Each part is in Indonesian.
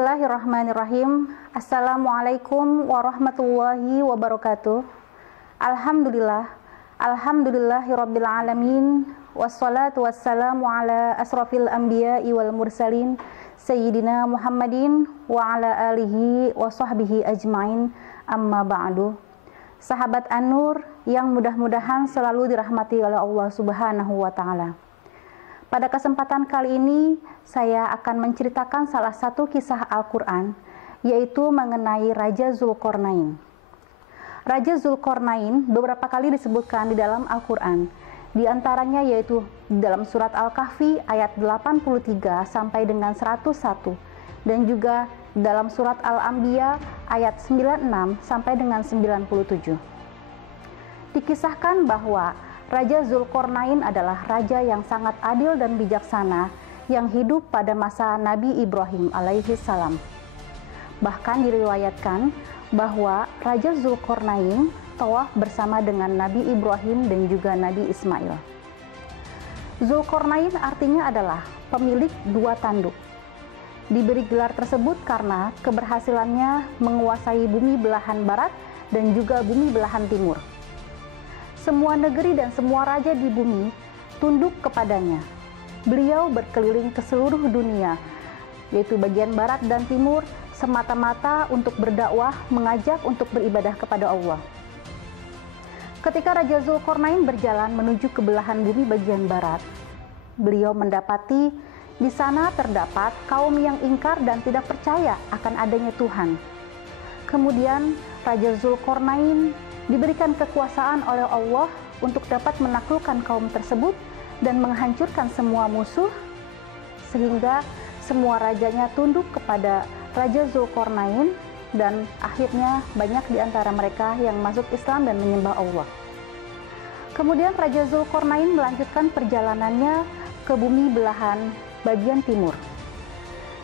Bismillahirrahmanirrahim. Assalamualaikum warahmatullahi wabarakatuh. Alhamdulillahirabbil alamin. Wassalatu wassalamu ala asrafil anbiya'i wal mursalin Sayyidina Muhammadin wa ala alihi wa sahbihi ajmain. Amma ba'du. Sahabat An-Nur yang mudah-mudahan selalu dirahmati oleh Allah Subhanahu wa ta'ala. Pada kesempatan kali ini, saya akan menceritakan salah satu kisah Al-Quran, yaitu mengenai Raja Zulkarnain. Raja Zulkarnain beberapa kali disebutkan di dalam Al-Quran, di antaranya yaitu dalam surat Al-Kahfi ayat 83 sampai dengan 101, dan juga dalam surat Al-Anbiya ayat 96 sampai dengan 97. Dikisahkan bahwa Raja Zulkarnain adalah raja yang sangat adil dan bijaksana yang hidup pada masa Nabi Ibrahim alaihi salam. Bahkan diriwayatkan bahwa Raja Zulkarnain tawaf bersama dengan Nabi Ibrahim dan juga Nabi Ismail. Zulkarnain artinya adalah pemilik dua tanduk. Diberi gelar tersebut karena keberhasilannya menguasai bumi belahan barat dan juga bumi belahan timur. Semua negeri dan semua raja di bumi tunduk kepadanya. Beliau berkeliling ke seluruh dunia, yaitu bagian barat dan timur, semata-mata untuk berdakwah, mengajak untuk beribadah kepada Allah. Ketika Raja Zulkarnain berjalan menuju ke belahan bumi bagian barat, beliau mendapati di sana terdapat kaum yang ingkar dan tidak percaya akan adanya Tuhan. Kemudian Raja Zulkarnain diberikan kekuasaan oleh Allah untuk dapat menaklukkan kaum tersebut dan menghancurkan semua musuh, sehingga semua rajanya tunduk kepada Raja Zulkarnain, dan akhirnya banyak di antara mereka yang masuk Islam dan menyembah Allah. Kemudian Raja Zulkarnain melanjutkan perjalanannya ke bumi belahan bagian timur.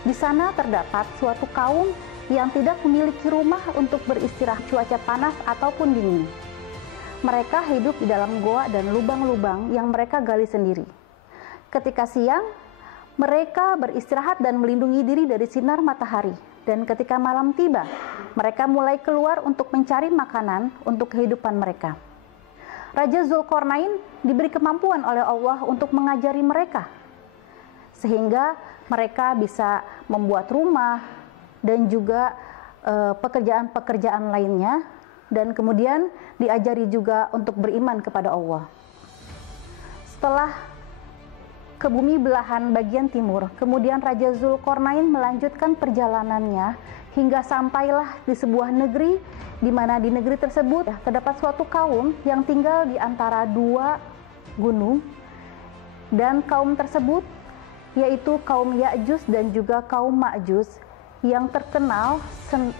Di sana terdapat suatu kaum yang tidak memiliki rumah untuk beristirahat cuaca panas ataupun dingin. Mereka hidup di dalam goa dan lubang-lubang yang mereka gali sendiri. Ketika siang, mereka beristirahat dan melindungi diri dari sinar matahari. Dan ketika malam tiba, mereka mulai keluar untuk mencari makanan untuk kehidupan mereka. Raja Zulkarnain diberi kemampuan oleh Allah untuk mengajari mereka, sehingga mereka bisa membuat rumah dan juga pekerjaan-pekerjaan lainnya, dan kemudian diajari juga untuk beriman kepada Allah. Setelah ke bumi belahan bagian timur, kemudian Raja Zulkarnain melanjutkan perjalanannya hingga sampailah di sebuah negeri, di mana di negeri tersebut terdapat suatu kaum yang tinggal di antara dua gunung, dan kaum tersebut yaitu kaum Ya'juj dan juga kaum Ma'juj yang terkenal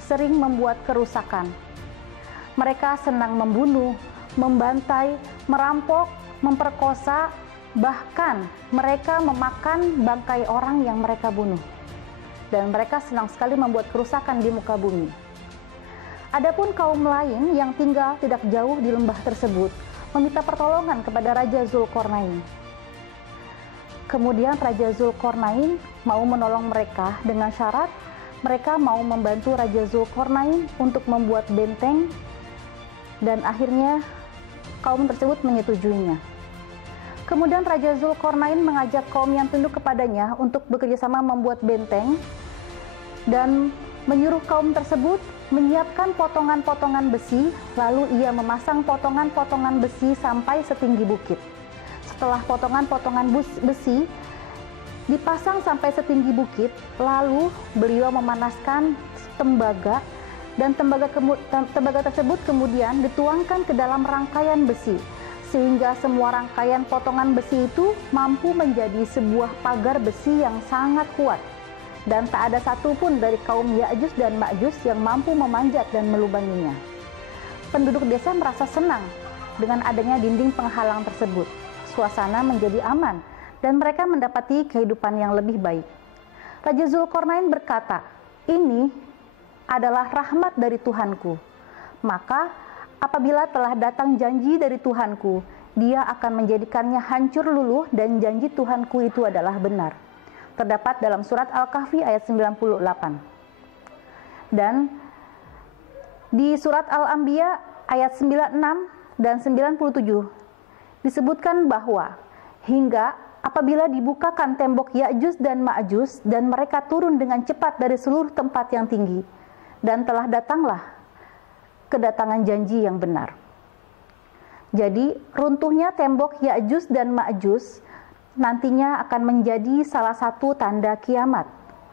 sering membuat kerusakan. Mereka senang membunuh, membantai, merampok, memperkosa, bahkan mereka memakan bangkai orang yang mereka bunuh. Dan mereka senang sekali membuat kerusakan di muka bumi. Adapun kaum lain yang tinggal tidak jauh di lembah tersebut meminta pertolongan kepada Raja Zulkarnain. Kemudian Raja Zulkarnain mau menolong mereka dengan syarat mereka mau membantu Raja Zulkarnain untuk membuat benteng, dan akhirnya kaum tersebut menyetujuinya. Kemudian Raja Zulkarnain mengajak kaum yang tunduk kepadanya untuk bekerjasama membuat benteng, dan menyuruh kaum tersebut menyiapkan potongan-potongan besi, lalu ia memasang potongan-potongan besi sampai setinggi bukit. Setelah potongan-potongan besi dipasang sampai setinggi bukit, lalu beliau memanaskan tembaga, dan tembaga tersebut kemudian dituangkan ke dalam rangkaian besi, sehingga semua rangkaian potongan besi itu mampu menjadi sebuah pagar besi yang sangat kuat, dan tak ada satupun dari kaum Ya'juj dan Ma'juj yang mampu memanjat dan melubanginya. Penduduk desa merasa senang dengan adanya dinding penghalang tersebut. Suasana menjadi aman, dan mereka mendapati kehidupan yang lebih baik. Raja Zulkarnain berkata, "Ini adalah rahmat dari Tuhanku. Maka apabila telah datang janji dari Tuhanku, Dia akan menjadikannya hancur luluh, dan janji Tuhanku itu adalah benar." Terdapat dalam surat Al-Kahfi ayat 98. Dan di surat Al-Anbiya ayat 96 dan 97 disebutkan bahwa hingga apabila dibukakan tembok Ya'juj dan Ma'juj dan mereka turun dengan cepat dari seluruh tempat yang tinggi, dan telah datanglah kedatangan janji yang benar. Jadi runtuhnya tembok Ya'juj dan Ma'juj nantinya akan menjadi salah satu tanda kiamat.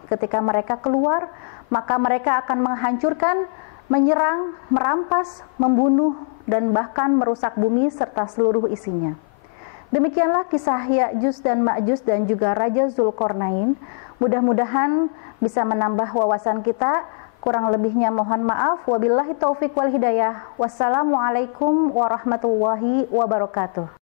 Ketika mereka keluar, maka mereka akan menghancurkan, menyerang, merampas, membunuh, dan bahkan merusak bumi serta seluruh isinya. Demikianlah kisah Ya'juj dan Ma'juj dan juga Raja Zulkarnain. Mudah-mudahan bisa menambah wawasan kita. Kurang lebihnya mohon maaf. Wabillahi taufik wal hidayah. Wassalamualaikum warahmatullahi wabarakatuh.